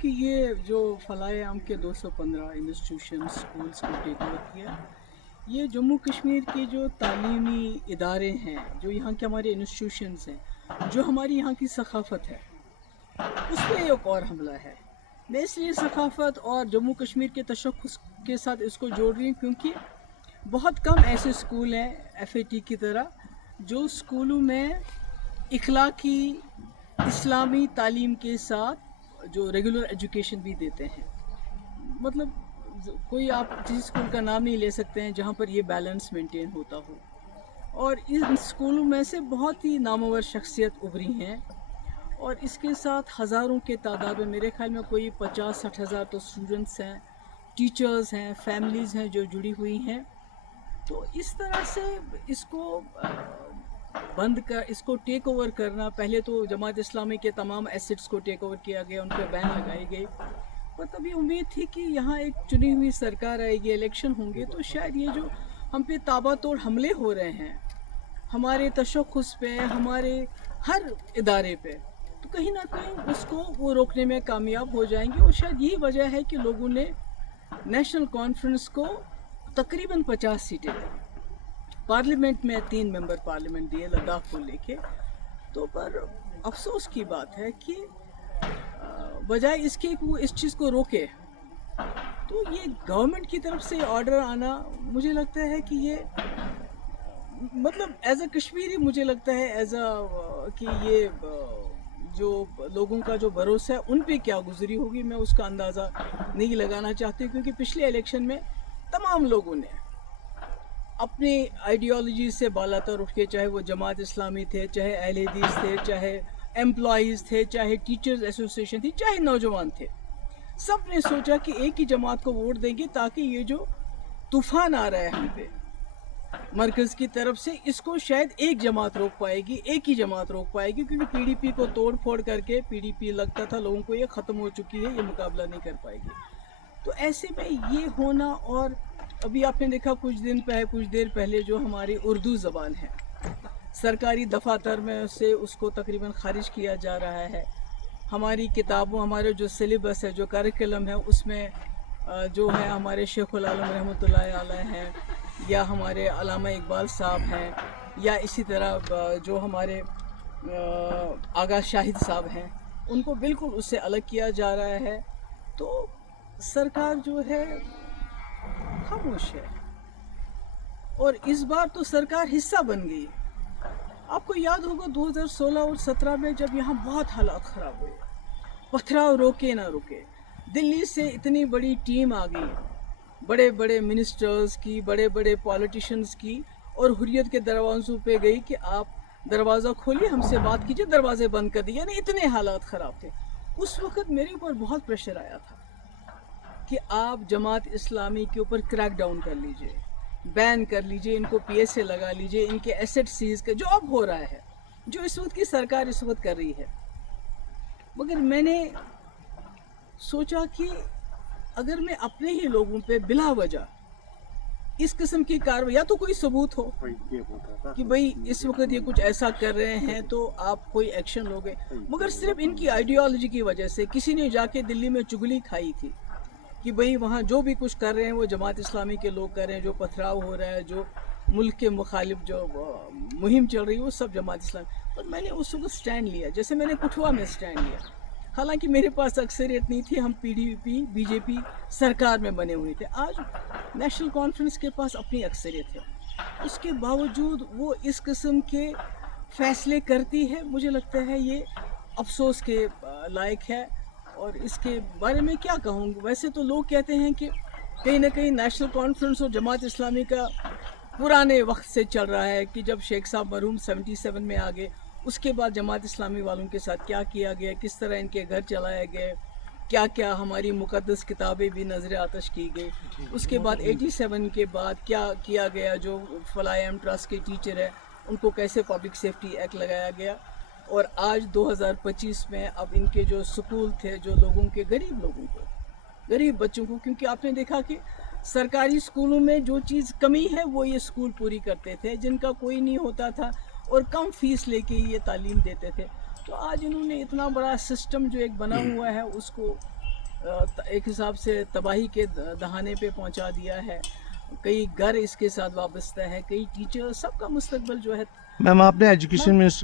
कि ये जो फलाए आम के 215 इंस्टीट्यूशन स्कूल्स को टेक ओवर किया, ये जम्मू कश्मीर के जो तालीमी इदारे हैं, जो यहाँ के हमारे इंस्टीट्यूशंस हैं, जो हमारी यहाँ की सकाफ़त है, उस पर एक और हमला है। मैं इसलिए सकाफ़त और जम्मू कश्मीर के तशख़्ख़ुस के साथ इसको जोड़ रही हूँ क्योंकि बहुत कम ऐसे स्कूल हैं FAT की तरह जो स्कूलों में इखलाकी इस्लामी तालीम के साथ जो रेगुलर एजुकेशन भी देते हैं। मतलब कोई आप किसी स्कूल का नाम नहीं ले सकते हैं जहाँ पर ये बैलेंस मेंटेन होता हो। और इन स्कूलों में से बहुत ही नामवर शख्सियत उभरी हैं और इसके साथ हज़ारों के तादाद में, मेरे ख्याल में कोई 50-60 हज़ार तो स्टूडेंट्स हैं, टीचर्स हैं, फैमिलीज़ हैं जो जुड़ी हुई हैं। तो इस तरह से इसको इसको टेक ओवर करना, पहले तो जमात इस्लामी के तमाम एसेट्स को टेक ओवर किया गया, उन पर बैन लगाई गई। पर तभी उम्मीद थी कि यहाँ एक चुनी हुई सरकार आएगी, इलेक्शन होंगे, तो शायद ये जो हम पे ताबड़तोड़ हमले हो रहे हैं हमारे तशख़्ख़ुस पे, हमारे हर इदारे पे, तो कहीं ना कहीं उसको वो रोकने में कामयाब हो जाएंगे। और शायद यही वजह है कि लोगों ने नेशनल कॉन्फ्रेंस को तकरीबन 50 सीटें दी, पार्लियामेंट में 3 मेंबर पार्लियामेंट दिए लद्दाख को लेके। तो पर अफसोस की बात है कि बजाय इसके कि वो इस चीज़ को रोके, तो ये गवर्नमेंट की तरफ से ऑर्डर आना, मुझे लगता है कि ये मतलब एज अ कश्मीरी मुझे लगता है कि ये जो लोगों का जो भरोसा है उन पे क्या गुजरी होगी, मैं उसका अंदाज़ा नहीं लगाना चाहती। क्योंकि पिछले इलेक्शन में तमाम लोगों ने अपनी आइडियोलॉजी से बालातर उठ के, चाहे वो जमात इस्लामी थे, चाहे अहले हदीस थे, चाहे एम्प्लॉइज़ थे, चाहे टीचर्स एसोसिएशन थी, चाहे नौजवान थे, सब ने सोचा कि एक ही जमात को वोट देंगे ताकि ये जो तूफ़ान आ रहा है हम पे मरकज़ की तरफ से, इसको शायद एक जमात रोक पाएगी, एक ही जमात रोक पाएगी। क्योंकि PDP को तोड़ फोड़ करके PDP लगता था लोगों को ये ख़त्म हो चुकी है, ये मुकाबला नहीं कर पाएगी। तो ऐसे में ये होना, और अभी आपने देखा कुछ देर पहले जो हमारी उर्दू ज़बान है, सरकारी दफातर में से उसको तकरीबन ख़ारिज किया जा रहा है। हमारी किताबों, हमारे जो सिलेबस है, जो करिकुलम है, उसमें जो है हमारे शेखुल आलम रहमतुल्लाह अलैह हैं, या हमारे अल्लामा इकबाल साहब हैं, या इसी तरह जो हमारे आगा शाहिद साहब हैं, उनको बिल्कुल उससे अलग किया जा रहा है। तो सरकार जो है खामोश है, और इस बार तो सरकार हिस्सा बन गई। आपको याद होगा 2016 और 17 में जब यहाँ बहुत हालात ख़राब हुए, पथराव रोके ना रुके, दिल्ली से इतनी बड़ी टीम आ गई, बड़े बड़े मिनिस्टर्स की, बड़े बड़े पॉलिटिशियंस की, और हुर्रियत के दरवाज़ों पे गई कि आप दरवाज़ा खोलिए, हमसे बात कीजिए, दरवाजे बंद कर दिए। यानी इतने हालात ख़राब थे। उस वक़्त मेरे ऊपर बहुत प्रेशर आया था कि आप जमात इस्लामी के ऊपर क्रैक डाउन कर लीजिए, बैन कर लीजिए, इनको PSA लगा लीजिए, इनके एसेट सीज का जो अब हो रहा है, जो इस वक्त की सरकार इस वक्त कर रही है। मगर मैंने सोचा कि अगर मैं अपने ही लोगों पे बिला वजह इस किस्म की कार्रवाई, या तो कोई सबूत हो कि भाई इस वक्त ये कुछ ऐसा कर रहे हैं तो आप कोई एक्शन लोगे, मगर सिर्फ इनकी आइडियोलॉजी की वजह से किसी ने जाके दिल्ली में चुगली खाई थी कि भाई वहाँ जो भी कुछ कर रहे हैं वो जमात इस्लामी के लोग कर रहे हैं, जो पथराव हो रहा है, जो मुल्क के मुखालिफ जो मुहिम चल रही है, वो सब जमात इस्लामी। पर मैंने उस वक्त स्टैंड लिया, जैसे मैंने कठुआ में स्टैंड लिया। हालांकि मेरे पास अक्सरियत नहीं थी, हम PDP BJP सरकार में बने हुए थे। आज नेशनल कॉन्फ्रेंस के पास अपनी अक्सरियत है, उसके बावजूद वो इस किस्म के फ़ैसले करती है। मुझे लगता है ये अफसोस के लायक है। और इसके बारे में क्या कहूँगा, वैसे तो लोग कहते हैं कि कहीं ना कहीं नेशनल कॉन्फ्रेंस और जमात इस्लामी का पुराने वक्त से चल रहा है कि जब शेख साहब मरहूम 77 में आ गए, उसके बाद जमात इस्लामी वालों के साथ क्या किया गया, किस तरह इनके घर चलाए गए, क्या क्या हमारी मुक़द्दस किताबें भी नज़र आतश की गई। उसके बाद 87 के बाद क्या किया गया, जो फलाए ट्रस्ट के टीचर हैं उनको कैसे पब्लिक सेफ्टी एक्ट लगाया गया। और आज 2025 में अब इनके जो स्कूल थे, जो लोगों के गरीब लोगों को, गरीब बच्चों को, क्योंकि आपने देखा कि सरकारी स्कूलों में जो चीज़ कमी है वो ये स्कूल पूरी करते थे, जिनका कोई नहीं होता था और कम फीस लेके ये तालीम देते थे। तो आज इन्होंने इतना बड़ा सिस्टम जो एक बना हुआ है उसको ایک حساب سے تباہی کے دہانے پہ پہنچا دیا ہے. کئی گھر اس کے ساتھ وابستہ ہے, کئی ٹیچر, سب کا مستقبل جو ہے. میم آپ نے ایجوکیشن منسٹر